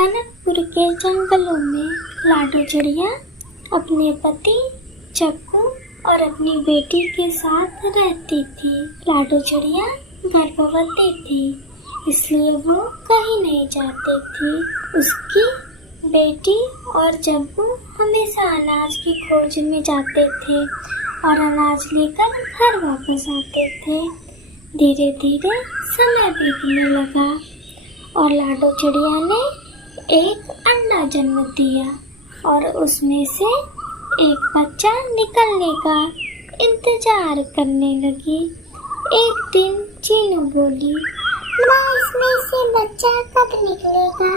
टनकपुर के जंगलों में लाडो चिड़िया अपने पति चक्कू और अपनी बेटी के साथ रहती थी। लाडो चिड़िया गर्भवती थी, इसलिए वो कहीं नहीं जाती थी। उसकी बेटी और चक्कू हमेशा अनाज की खोज में जाते थे और अनाज लेकर घर वापस आते थे। धीरे धीरे समय बीतने लगा और लाडो चिड़िया ने एक अंडा जन्म दिया और उसमें से एक बच्चा निकलने का इंतजार करने लगी। एक दिन चीनू बोली, माँ, इसमें से बच्चा कब निकलेगा?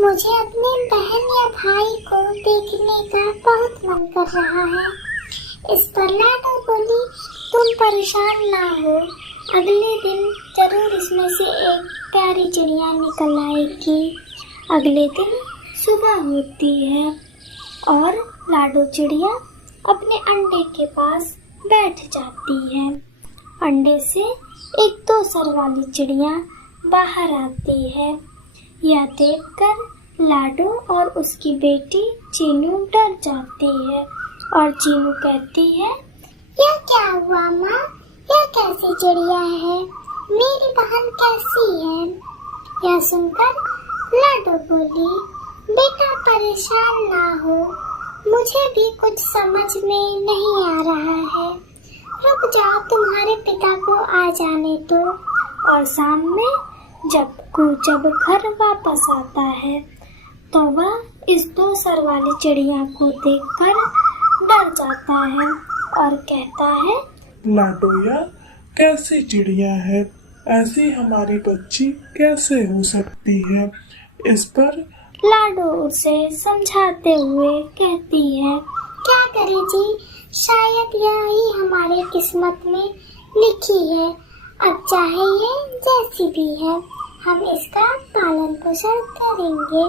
मुझे अपने बहन या भाई को देखने का बहुत मन कर रहा है। इस पर लाडो बोली, तुम परेशान ना हो, अगले दिन जरूर इसमें से एक प्यारी चिड़िया निकल आएगी। अगले दिन सुबह होती है और लाडो चिड़िया अपने अंडे के पास बैठ जाती है। अंडे से एक 2 सर वाली चिड़िया बाहर आती है। यह देखकर लाडो और उसकी बेटी चीनू डर जाती है और चीनू कहती है, यह क्या हुआ माँ? यह कैसी चिड़िया है? मेरी बहन कैसी है? यह सुनकर लाडो बोली, बेटा परेशान ना हो, मुझे भी कुछ समझ में नहीं आ रहा है। रुक जाओ, तुम्हारे पिता को आ जाने दो। और शाम में जब घर वापस आता है तो वह इस 2 सर वाली चिड़िया को देखकर डर जाता है और कहता है, लाडो यह कैसी चिड़िया है? ऐसी हमारी बच्ची कैसे हो सकती है? इस पर लाडो उसे समझाते हुए कहती है, क्या करे जी, शायद यही हमारे किस्मत में लिखी है। अब चाहे ये जैसी भी है, हम इसका पालन पोषण करेंगे।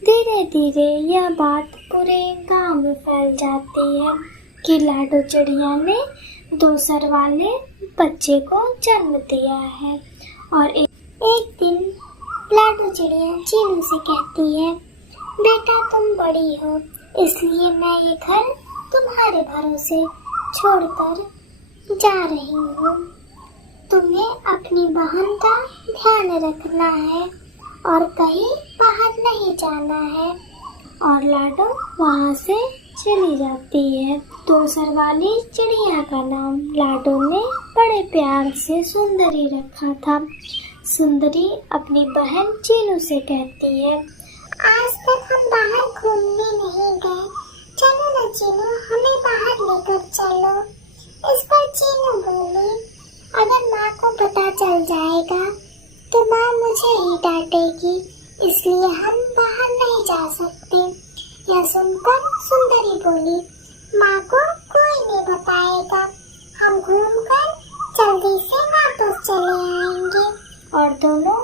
धीरे धीरे यह बात पूरे गांव में फैल जाती है कि लाडो चिड़िया ने 2 सर वाले बच्चे को जन्म दिया है। और एक दिन लाडो चिड़िया चीनू से कहती है, बेटा तुम बड़ी हो, इसलिए मैं ये घर तुम्हारे भरोसे छोड़कर जा रही हूँ। तुम्हें अपनी बहन का ध्यान रखना है और कहीं बाहर नहीं जाना है। और लाडो वहाँ से चली जाती है। 2 सर वाली चिड़िया का नाम लाडो ने बड़े प्यार से सुंदरी रखा था। सुंदरी अपनी बहन चीनू से कहती है, आज तक हम बाहर घूमने नहीं गए, चलो ना चीनू, हमें बाहर लेकर चलो। इस पर चीनू बोली, अगर माँ को पता चल जाएगा तो माँ मुझे ही डांटेगी, इसलिए हम बाहर नहीं जा सकते। यह सुनकर सुंदरी बोली, माँ को कोई नहीं बताएगा, हम घूमकर जल्दी से वापस चले आएंगे। और दोनों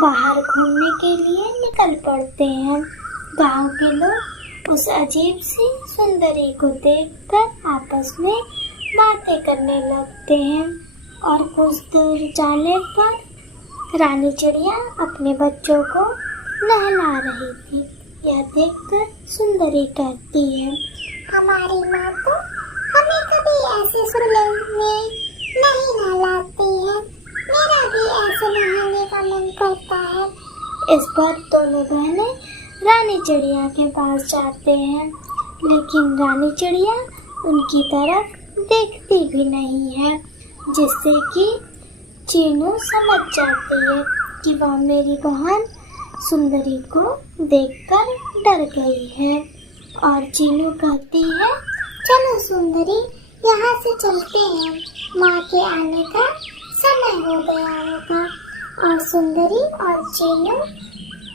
बाहर घूमने के लिए निकल पड़ते हैं। गांव के लोग उस अजीब सी सुंदरी को देखकर आपस में बातें करने लगते हैं। और कुछ दूर जाने पर रानी चिड़िया अपने बच्चों को नहला रही थी। यह देखकर सुंदरी कहती है, हमारी माँ तो हमें कभी ऐसे सुलह में नहीं नहलाती है, मेरा भी ऐसे नहाने का मन करता है। इस पर दोनों बहनें रानी चिड़िया के पास जाते हैं, लेकिन रानी चिड़िया उनकी तरफ देखती भी नहीं है, जिससे कि चीनू समझ जाती है कि वह मेरी बहन सुंदरी को देखकर डर गई है। और चीनू कहती है, चलो सुंदरी, यहाँ से चलते हैं, माँ के आने का समय हो गया होगा। और सुंदरी और चीनू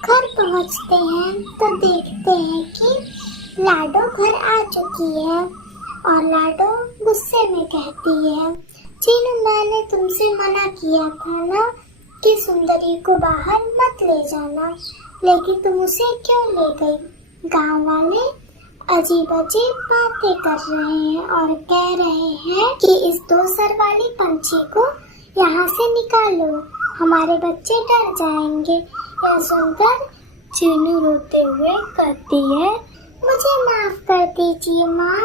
घर पहुँचते हैं तो देखते हैं कि लाडो घर आ चुकी है। और लाडो गुस्से में कहती है, चीनू, मैंने तुमसे मना किया था ना कि सुंदरी को बाहर मत ले जाना, लेकिन तुम उसे क्यों ले गई? गांव वाले अजीब अजीब बातें कर रहे हैं और कह रहे हैं कि इस 2 सर वाली पंछी को यहाँ से निकालो, हमारे बच्चे डर जाएंगे। यह सुनकर चीनू रोते हुए कहती है, मुझे माफ कर दीजिए माँ।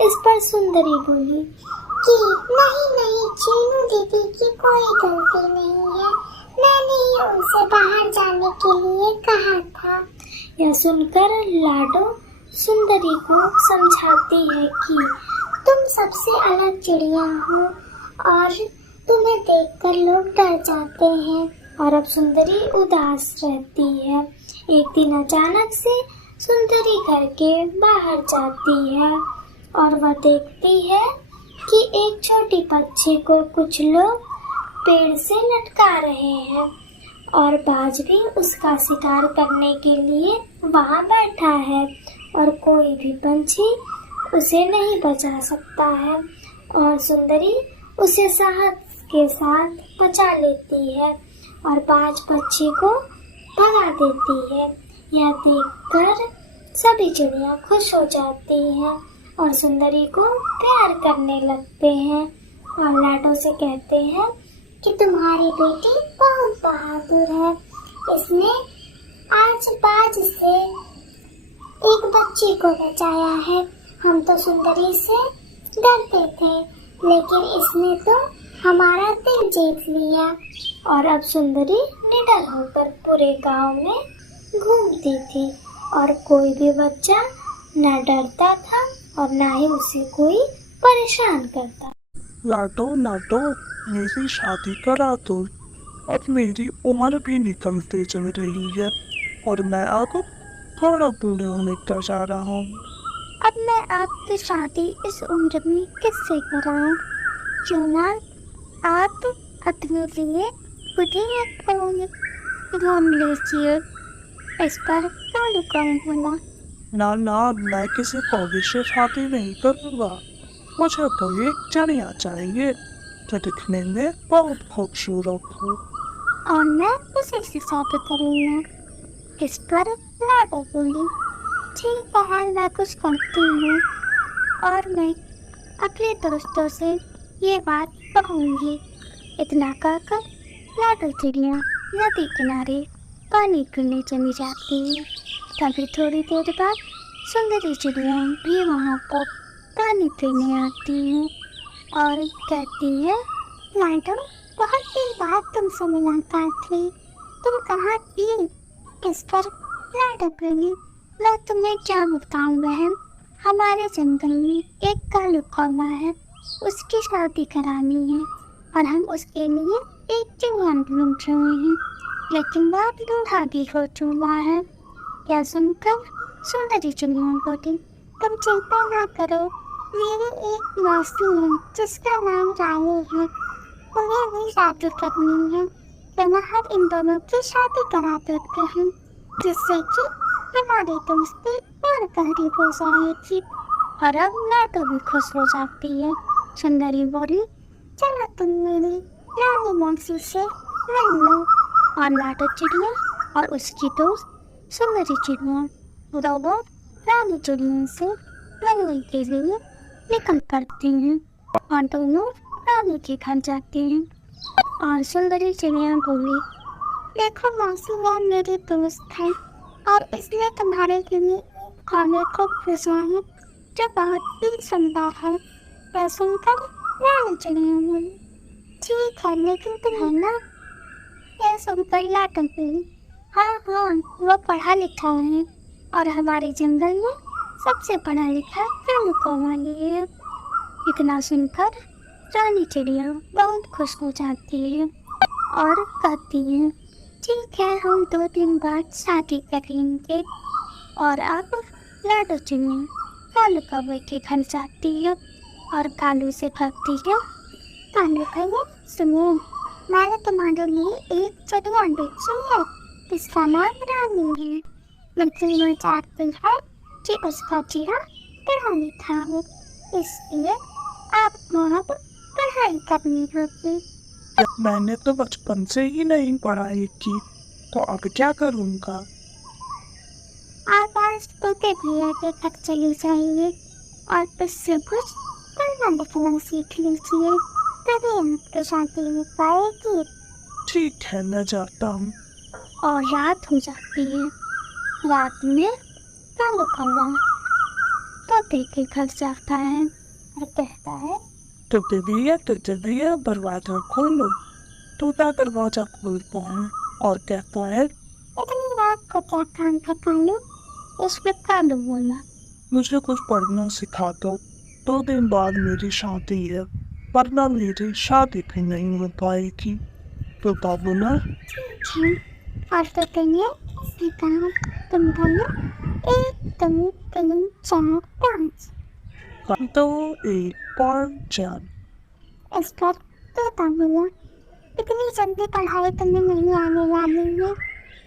इस पर सुंदरी बोली कि नहीं नहीं चीनू दीदी की कोई गलती नहीं है, मैंने ही उनसे बाहर जाने के लिए कहा था। यह सुनकर लाडो सुंदरी को समझाती है कि तुम सबसे अलग चिड़िया हो और तुम्हें देखकर लोग डर जाते हैं। और अब सुंदरी उदास रहती है। एक दिन अचानक से सुंदरी घर के बाहर जाती है और वह देखती है कि एक छोटी पक्षी को कुछ लोग पेड़ से लटका रहे हैं और बाज भी उसका शिकार करने के लिए वहां बैठा है और कोई भी पंछी उसे नहीं बचा सकता है। और सुंदरी उसे साहस के साथ बचा लेती है और बाज पक्षी को भगा देती है। यह देखकर सभी चिड़िया खुश हो जाती हैं और सुंदरी को प्यार करने लगते हैं और लाडो से कहते हैं कि तुम्हारी बेटी बहुत बहादुर है, इसने आज बाज से एक बच्ची को बचाया है। हम तो सुंदरी से डरते थे, लेकिन इसने तो हमारा दिल जीत लिया। और अब सुंदरी निडर होकर पूरे गांव में घूमती थी और कोई भी बच्चा न डरता था और न ही उसे कोई परेशान करता। लाडो लाडो मेरी शादी करा दो, अब मेरी उम्र भी निकलती चल रही है और मैं अब थोड़ा बूढ़े होने का जा रहा हूँ। अब मैं आपकी शादी इस उम्र में किससे कराऊं? क्यों ना आप अपने लिए खुद ही एक कौन ढूंढ लीजिए। इस पर क्या कहूँगा? ना मैं किसी कौवे से शादी नहीं करूँगा। मुझे तो एक चिड़िया चाहिए जो दिखने में बहुत खूबसूरत हो। और मैं उसी से शादी करूँगा। इस पर लाडो बोली, ठीक है मैं कुछ करती हूँ और मैं अपने दोस्तों से ये बात कहूँगी। इतना कहकर लाडो चिड़िया नदी किनारे पानी पीने चली जाती है। तभी थोड़ी देर बाद सुंदरी चिड़िया भी वहाँ पर पानी पीने आती है और कहती है, लाडो बहुत दिन बाद तुमसे मुलाकात हुई, तुम कहाँ थी? इस पर लाडो बोली, मैं तुम्हें क्या बताऊँ बहन, हमारे जंगल में एक कालू कौवा है, उसकी शादी करानी है और हम उसके लिए एक जवान ढूंढ रहे हैं, लेकिन वह बूढ़ा भी हो चुका है। यह सुनकर सुंदरी चिड़िया बोली, तुम चिंता ना करो, मेरी एक मौसी है जिसका नाम रानी है, उन्हें भी शादी करनी है, तो हम इन दोनों की शादी करा देते हैं, जिससे कि हमारी दोस्ती और गहरी हो जाएगी। और अब लाडो भी खुश हो जाती है। सुंदरी बोली, चलो तुम मेरी रानी मौसी से मिल लो। और लाडो चिड़िया और उसकी दोस्त सुंदरी चिड़िया दोनों रानी चिड़िया से मिलने के लिए निकल पड़ती हैं और दोनों रानी के घर जाते हैं। और सुंदरी चिड़िया बोली, देखो मौसी वो मेरी दोस्त है और इसलिए तुम्हारे लिए खाने को भेजा है जो बहुत ही सुंदर है। यह सुनकर रानी चिड़िया बोली, ठीक है लेकिन तुम्हें ना। यह सुनकर लाडो बोली, हाँ वो पढ़ा लिखा है और हमारे जंगल में सबसे पढ़ा लिखा कालू कौवा है। इतना सुनकर रानी चिड़िया बहुत खुश हो जाती है और कहती है, ठीक है हम 2 दिन बाद शादी करेंगे। और अब लाडो चिड़िया कालू कौवे के घर जाती है और कालू से कहती है, कालू कौवा सुनो, मैंने तुम्हारे लिए एक चिड़िया बेची है, इसका नाम रानी है, लेकिन वो चाहती है कि उसका चेहरा पढ़ा लिखा हो, इसलिए आपको अब पढ़ाई करनी होगी। मैंने तो बचपन से ही नहीं पढ़ाई की, तो अब क्या करूँगा? आप आज तो के भैया के घर चले जाइए और उससे कुछ पढ़ना लिखना सीख लीजिए, तभी आपकी शादी हो पाएगी। ठीक है मैं जाता हूँ। और रात हो जाती है। रात में कालू कौआ तोते के घर जाता है और कहता है, तो दिया दरवाजा खोलो। तोता दरवाजा खोलता है और कहता है, इतनी रात को क्या काम है कालू? उस पर कालू बोला, मुझे कुछ पढ़ना सिखा दो। 2 दिन बाद मेरी शादी है, वरना मेरी शादी भी नहीं हो पाएगी। तोता बोला, ठीक है। और तोते ने ऐसे कहा, तुम बोलो 1 2 3 4 5। 2 1 5 4। इस पर तोता बोला, इतनी जल्दी पढ़ाई तुम्हें नहीं आने वाली है।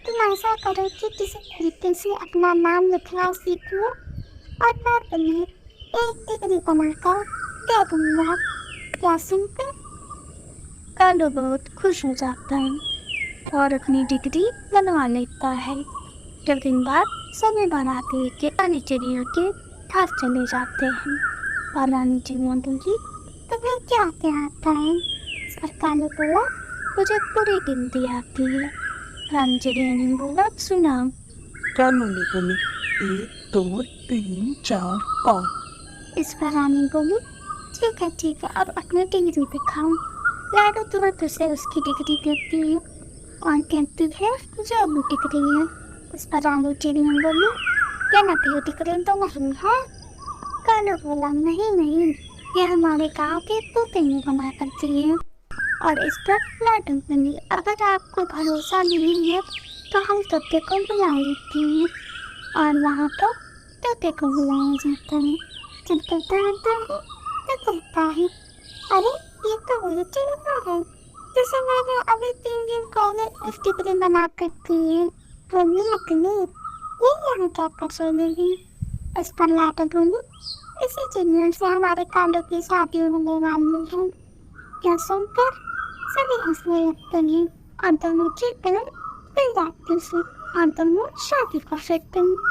तुम ऐसा करो कि किसी तरीके से अपना नाम लिखना सीख लो और मैं तुम्हें 1 डिग्री बनाकर दे दूंगा। क्या सुनते? कालू बहुत खुश हो जाता है और अपनी डिग्री बनवा लेता है। 2 दिन बाद सभी बाराती के रानी चिड़िया के घर चले जाते हैं और रानी चिड़िया बोली, तुम्हें क्या क्या आता है? इस पर कालू बोला, मुझे पूरी गिनती आती है। रानी चिड़िया ने बोला, सुनाओ। कानू ने बोले, 1 2 3 4 5। इस पर रानी बोली, ठीक है, अब अपनी डिग्री दिखाओ। लाडो तुरंत उसे उसकी डिग्री देती है और कहती है, जो भी डिग्री है। इस पर रानी चिड़िया बोली, क्या नकली डिग्री तो नहीं है? कालू बोला, नहीं, ये हमारे गाँव के तोते ने बना करती है। और इस पर लाडो बोली, अगर आपको भरोसा नहीं है तो हम तोते को बुला लेते हैं। और वहाँ पर तोते को बुलाया जाता है। जब तोता आता है तो कहता है, अरे ये तो वही चिड़िया है जिसे मैंने अभी 3 दिन पहले उस डिग्री बना कर दी है। वो नकली, ये यहाँ क्या कर रही है? इस पर लाडो बोली, इसी चिड़िया से हमारे कालू की शादी होने वाली है। क्या सुनकर सभी हंसने लगते हैं और दोनों चिड़िया मिल जाती है और दोनों शादी कर सकते हैं।